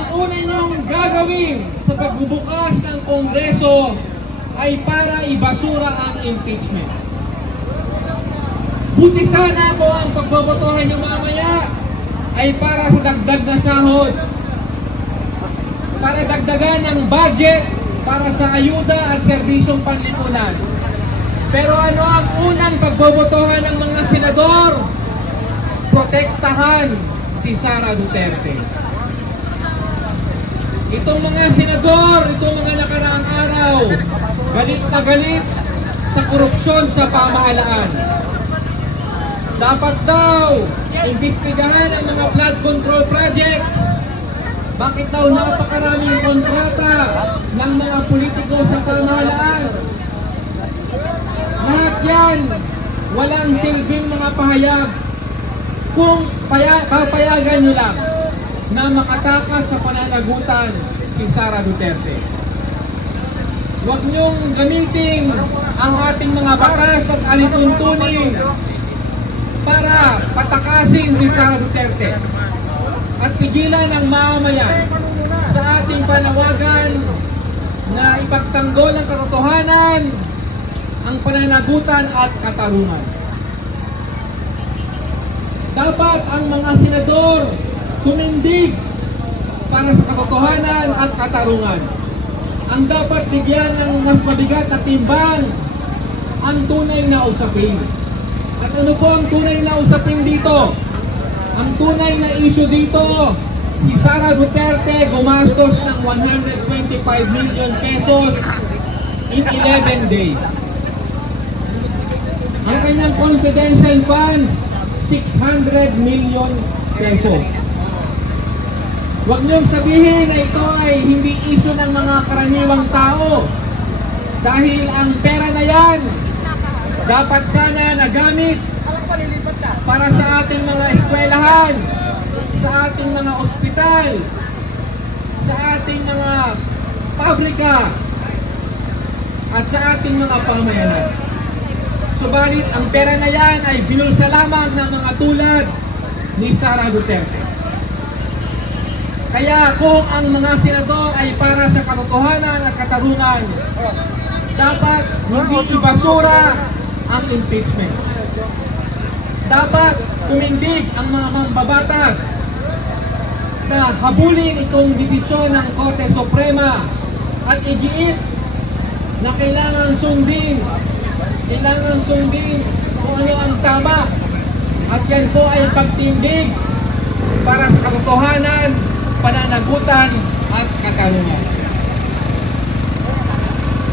ang una niyong gagawin sa pagbubukas ng Kongreso ay para ibasura ang impeachment. Buti sana kung ang pagbobotohan niyo mamaya ay para sa dagdag na sahod, para dagdagan ng budget para sa ayuda at serbisyong panlipunan. Pero ano ang unang pagbobotohan ng mga senador? Protektahan si Sara Duterte. Itong mga senador, itong mga nakaraang araw, galit na galit sa korupsyon sa pamahalaan. Dapat daw imbestigahan ang mga flood control projects. Bakit daw napakaraming kontrata ng mga politiko sa pamahalaan? Lahat yan, walang silbing mga pahayag kung papayagan nyo lang na makatakas sa pananagutan si Sara Duterte. Huwag nyong gamitin ang ating mga batas at alituntunin para patakasin si Sara Duterte at pigilan ang mamamayan sa ating panawagan na ipagtanggol ang katotohanan, ang pananagutan at katarungan. Dapat ang mga senador tumindig para sa katotohanan at katarungan. Ang dapat bigyan ng mas mabigat na timbang ang tunay na usapin. At ano po ang tunay na usapin dito? Ang tunay na issue dito, si Sara Duterte gumastos ng 125 million pesos in 11 days. Ang kanyang confidential funds, 600 million pesos. Huwag niyong sabihin na ito ay hindi issue ng mga karaniwang tao. Dahil ang pera na yan, dapat sana nagamit para sa ating mga eskwelahan, sa ating mga ospital, sa ating mga pabrika, at sa ating mga pamayanan. Subalit, ang pera na yan ay binulsa lamang ng mga tulad ni Sara Duterte. Kaya kung ang mga senador ay para sa katotohanan at katarungan, dapat hindi ibasura ang impeachment. Dapat tumindig ang mga mambabatas na habulin itong desisyon ng Korte Suprema at igiit na kailangan sundin kung ano ang tama. At yan po ay pagtindig para sa katotohanan, pananagutan at katarungan.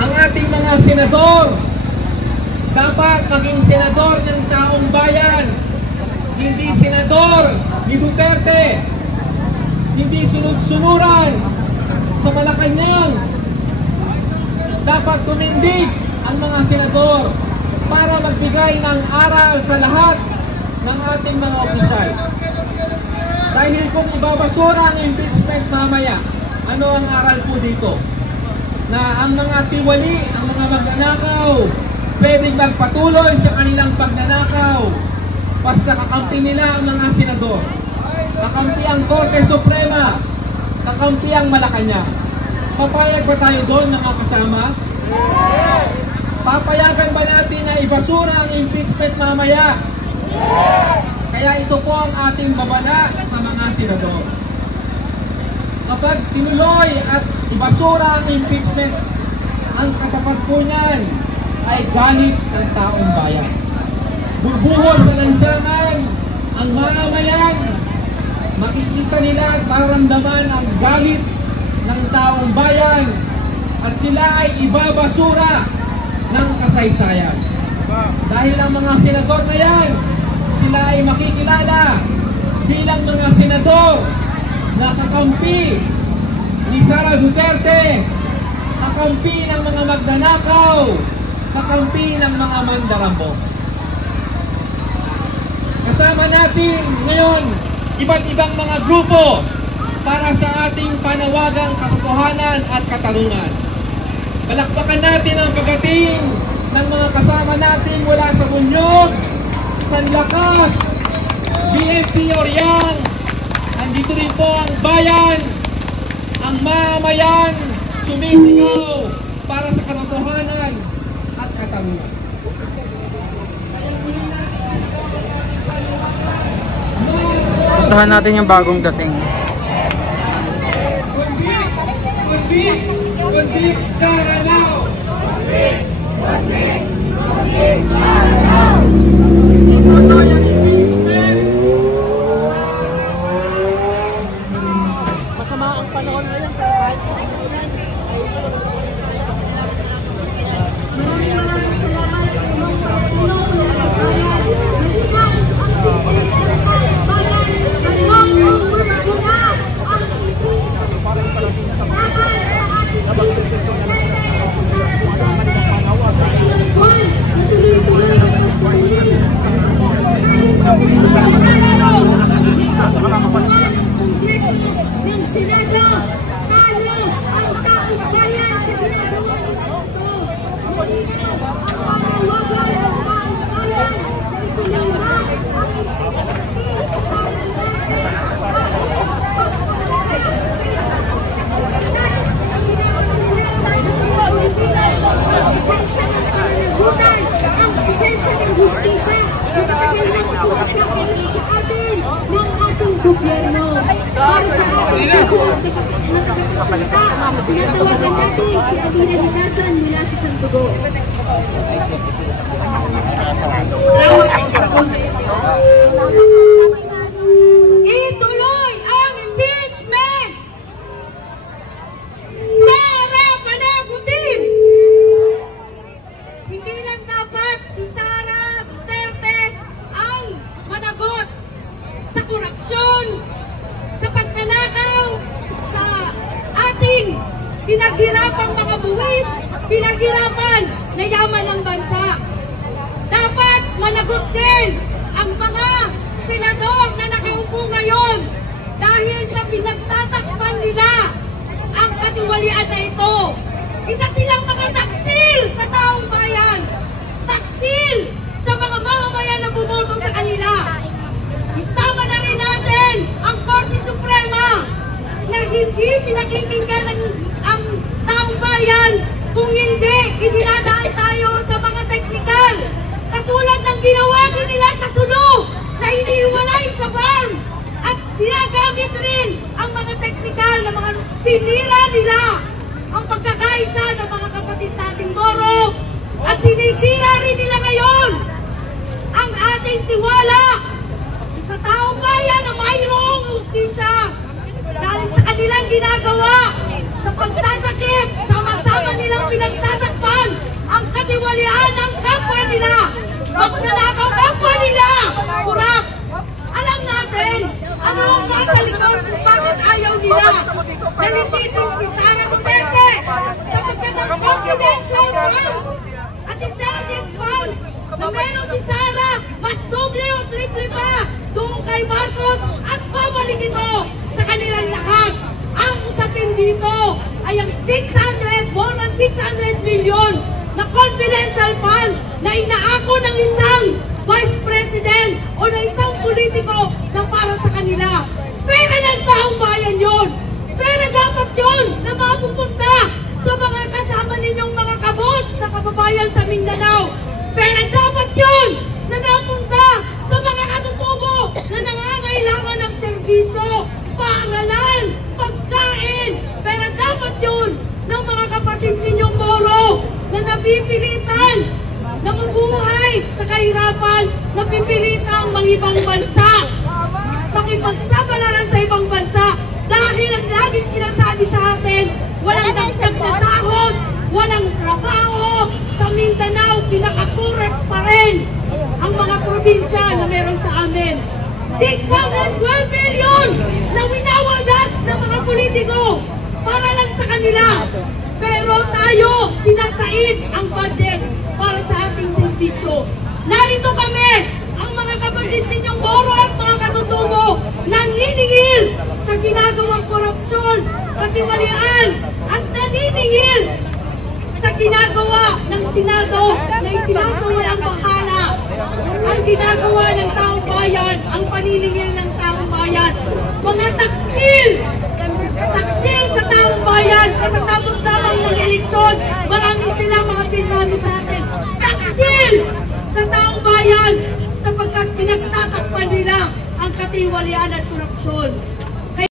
Ang ating mga senador dapat maging senador ng taong bayan, hindi senador ni Duterte, hindi sunod-sunuran sa Malacanang. Dapat tumindig ang mga senador para magbigay ng aral sa lahat ng ating mga opisyal. Dahil kung ibabasura ang impeachment mamaya, ano ang aral po dito? Na ang mga tiwali, ang mga magnanakaw, pwedeng magpatuloy sa kanilang pagnanakaw basta kakampi nila ang mga senador. Kakampi ang Korte Suprema, kakampi ang Malacanang. Papayag ba tayo doon, mga kasama? Papayagan ba natin na ibasura ang impeachment mamaya? Kaya ito po ang ating babala sa mga senador. Kapag tinuloy at ibasura ang impeachment, ang katapat po niyan ay galit ng taong bayan. Bubuhos sa lansangan ang mamamayan. Makikita nila at maramdaman ang galit ng taong bayan at sila ay ibabasura ng kasaysayan. Dahil ang mga senador na yan, sila ay makikilala bilang mga senador na kakampi ni Sara Duterte, kakampi ng mga magnanakaw, kakampi ng mga mandarambong. Kasama natin ngayon iba't ibang mga grupo para sa ating panawagang katotohanan at katarungan. Palakpakan natin ang pagdating ng mga kasama natin mula sa Bunyog, San Lakas, BMP Oriang. Andito rin po ang bayan ang mamayan sumisigaw para sa katotohanan at katarungan. Puntahan natin yung bagong dating. Convict Sara now! Ito yung impeachment! Masama ang panahon ngayon kaya kahit Maraming salamat sa inyong pagtulong mula sa bayan. Malinaw ang tingin ng taong bayan. Dalawang pumulso na ang impeachment case laban sa ating presidente na si Sara Duterte. Sa ilang buwan na tuloy-tuloy na pagpagaling ang pagpapagaling sa pagpapagaling ng Kongreso ng Senado. Talo ang taong bayan sa ginagawa nila ito. Malinaw ang panawagan ng taong bayan na ituloy na ang impeachment case sa Sara Duterte dahil mas mahalaga kaysa ang pagkakasalat ang ginagawa nila sa mga Pilipino. Ang esensya ng pananagutan, ang esensya ng hustisya na matagal nang ipinagkakilit sa atin ng ating gobyerno. Para sa ating susunod na tagapagsalita, sinatawagan natin si Alina Ligasan mula sa Santugo. Ituloy ang impeachment! Sara panagutin! Hindi lang dapat si Sara Duterte ang managot sa korupsyon, sa pagnanakaw, sa ating pinaghirapang mga buwis, pinaghirapan na yaman ng bansa. Dapat managot din ang mga senador na nakaupo ngayon dahil sa pinagtatakpan nila ang katiwalian na ito. Isa silang mga taksil sa taong bayan. Taksil sa mga mamamayan na bumoto sa kanila. Isama na rin natin ang Korte Suprema na hindi pinakikinggan ang taong bayan kung hindi idinadaan tayo sa mga teknikal. Katulad ng ginawa din nila sa Sulu na iniwalay sa farm at ginagamit rin ang mga teknikal na mga sinira nila ang pagkakaisa ng mga kapatid nating Moro at sinisira rin nila ngayon ang ating tiwala sa taong bayan na mayroong justisya dahil sa kanilang ginagawa sa pagtatakip, sama-sama nilang pinagtatakpan ang katiwalian ng kapwa nila, magnanakaw kapwa nila, kurak. Alam natin ano ang nasa likod kung bakit ayaw nila nalitisin si Sara Duterte sapagkat ang confidential funds at intelligence funds na meron si Sara mas doble o triple pa doon kay Marcos at babalik ito sa kanilang lahat. Ang usapin dito ay ang more than 600 million na confidential fund na inaako ng isang vice president o na isang politiko na para sa kanila. Pera ng taong bayan yun. Pera dapat yun na mapupunta sa mga kasama ninyong mga kabos na kababayan sa Mindanao. Pera dapat yun na napunta sa mga katutubo na nangangailangan ng serbisyo, pangalan, pagkain. Pera dapat yun ng mga kapatid ninyong Moro na napipilitan na mabuhay sa kahirapan, napipilitang mangibang bansa, makipagsapalaran sa ibang bansa dahil ang laging sinasabi sa atin, walang dagdag na sahod, walang trabaho. Sa Mindanao, pinakapuras pa rin ang mga probinsya na meron sa amin. 612 million na winawagas ng mga politiko para lang sa kanila. Pero tayo, sinasaid ang budget para sa ating serbisyo. Narito kami, ang mga kapatid ninyong Moro at mga katutubo, naniningil sa ginagawang korupsyon, katiwalian, at naniningil sa ginagawa ng Senado na isinasawalang bahala. Ang ginagawa ng taong bayan, ang paniningil ng taong bayan, mga taksil sa taong katatapos lamang ng eleksyon, marami silang mga pinrami sa atin. Taksil sa taong bayan sapagkat pinagtatakpan nila ang katiwalian at korupsyon.